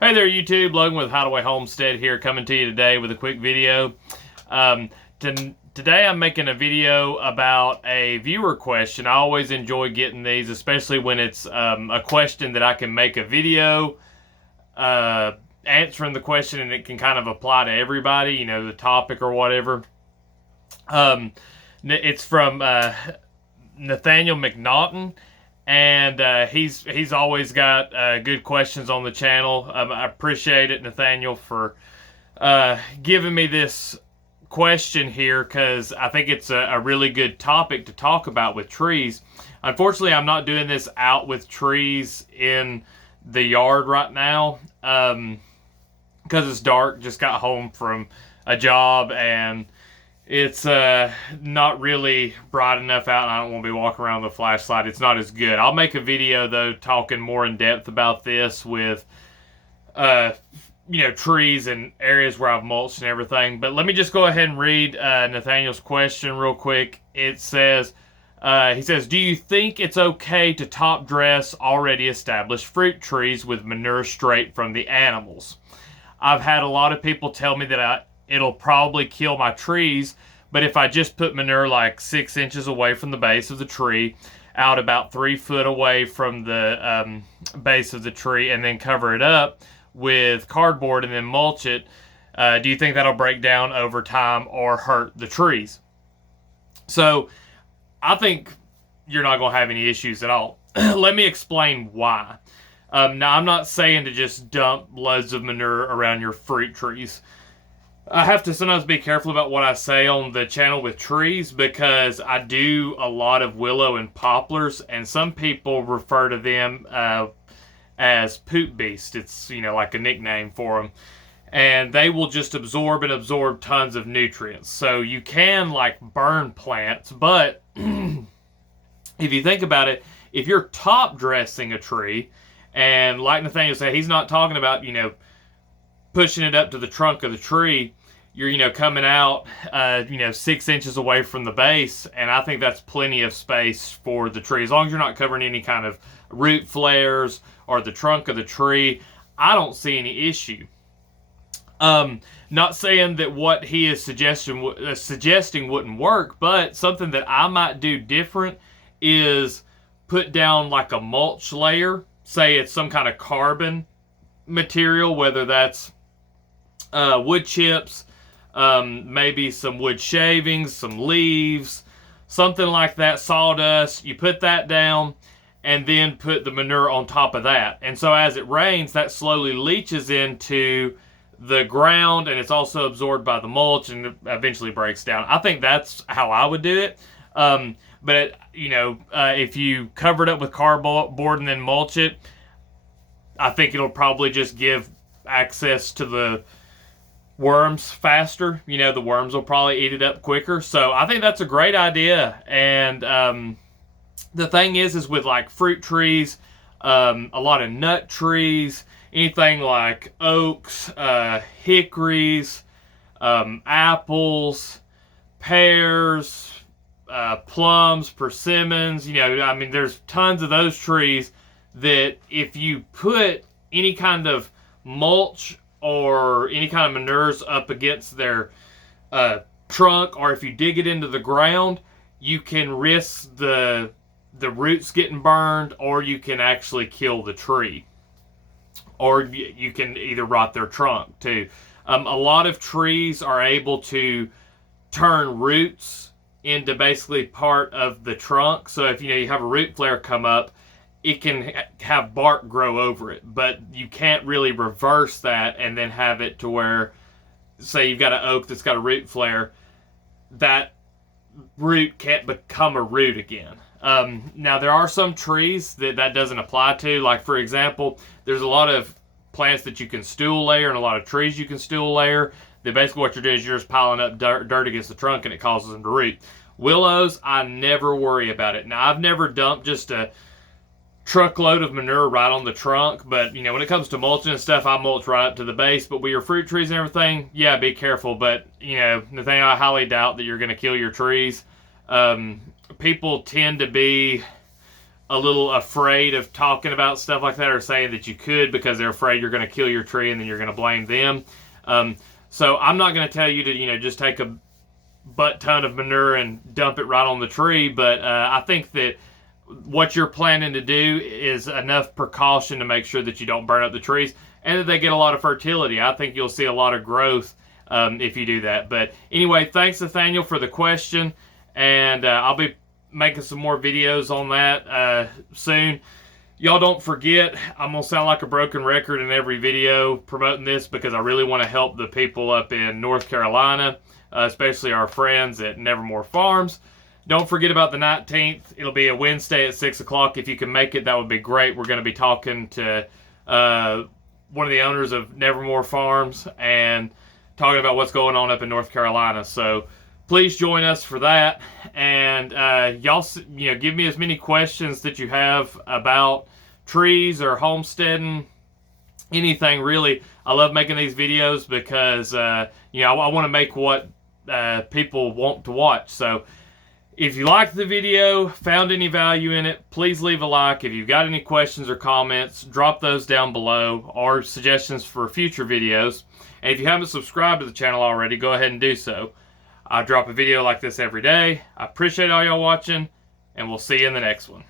Hey there, YouTube. Logan with Hideaway Homestead here, coming to you today with a quick video. Today I'm making a video about a viewer question. I always enjoy getting these, especially when it's a question that I can make a video answering the question and it can kind of apply to everybody, you know, the topic or whatever. It's from Nathaniel McNaughton. And he's always got good questions on the channel. I appreciate it, Nathaniel, for giving me this question here, because I think it's a really good topic to talk about with trees. Unfortunately, I'm not doing this out with trees in the yard right now because it's dark. Just got home from a job and it's not really bright enough out, and I don't want to be walking around with a flashlight. It's not as good. I'll make a video, though, talking more in depth about this with, trees and areas where I've mulched and everything. But let me just go ahead and read Nathaniel's question real quick. It says, he says, do you think it's okay to top dress already established fruit trees with manure straight from the animals? I've had a lot of people tell me that it'll probably kill my trees, but if I just put manure like 6 inches away from the base of the tree, out about 3 foot away from the base of the tree, and then cover it up with cardboard and then mulch it, do you think that'll break down over time or hurt the trees? So I think you're not going to have any issues at all. Let me explain why. Now, I'm not saying to just dump loads of manure around your fruit trees. I have to sometimes be careful about what I say on the channel with trees, because I do a lot of willow and poplars, and some people refer to them as poop beast. It's, like a nickname for them. And they will just absorb tons of nutrients. So you can, burn plants, but if you think about it, if you're top dressing a tree, and like Nathaniel said, he's not talking about, pushing it up to the trunk of the tree. You're, coming out, 6 inches away from the base, and I think that's plenty of space for the tree. As long as you're not covering any kind of root flares or the trunk of the tree, I don't see any issue. Not saying that what he is suggesting wouldn't work, but something that I might do different is put down like a mulch layer. Say it's some kind of carbon material, whether that's wood chips, maybe some wood shavings, some leaves, something like that, sawdust. You put that down and then put the manure on top of that. And so as it rains, that slowly leaches into the ground, and it's also absorbed by the mulch and eventually breaks down. I think that's how I would do it. But if you cover it up with cardboard and then mulch it, I think it'll probably just give access to the worms faster. The worms will probably eat it up quicker. So I think that's a great idea. And the thing is with like fruit trees, a lot of nut trees, anything like oaks, hickories, apples, pears, plums, persimmons, there's tons of those trees that if you put any kind of mulch or any kind of manures up against their trunk, or if you dig it into the ground, you can risk the roots getting burned, or you can actually kill the tree, or you can either rot their trunk too. A lot of trees are able to turn roots into basically part of the trunk. So if you have a root flare come up, it can have bark grow over it, but you can't really reverse that and then have it to where, say you've got an oak that's got a root flare, that root can't become a root again. Now there are some trees that doesn't apply to. Like, for example, there's a lot of plants that you can stool layer and a lot of trees you can stool layer. That basically what you're doing is you're just piling up dirt against the trunk and it causes them to root. Willows, I never worry about it. Now, I've never dumped just a truckload of manure right on the trunk, but when it comes to mulching and stuff, I mulch right up to the base. But with your fruit trees and everything, yeah, be careful. But Nathaniel, I highly doubt that you're going to kill your trees. People tend to be a little afraid of talking about stuff like that or saying that you could because they're afraid you're going to kill your tree and then you're going to blame them. So I'm not going to tell you to, just take a butt ton of manure and dump it right on the tree, but I think that what you're planning to do is enough precaution to make sure that you don't burn up the trees and that they get a lot of fertility. I think you'll see a lot of growth if you do that. But anyway, thanks Nathaniel for the question, and I'll be making some more videos on that soon. Y'all don't forget, I'm going to sound like a broken record in every video promoting this because I really want to help the people up in North Carolina, especially our friends at Nevermore Farms. Don't forget about the 19th. It'll be a Wednesday at 6 o'clock. If you can make it, that would be great. We're going to be talking to one of the owners of Nevermore Farms and talking about what's going on up in North Carolina. So please join us for that. And y'all, give me as many questions that you have about trees or homesteading, anything really. I love making these videos because, I want to make what people want to watch. So if you liked the video, found any value in it, please leave a like. If you've got any questions or comments, drop those down below or suggestions for future videos. And if you haven't subscribed to the channel already, go ahead and do so. I drop a video like this every day. I appreciate all y'all watching, and we'll see you in the next one.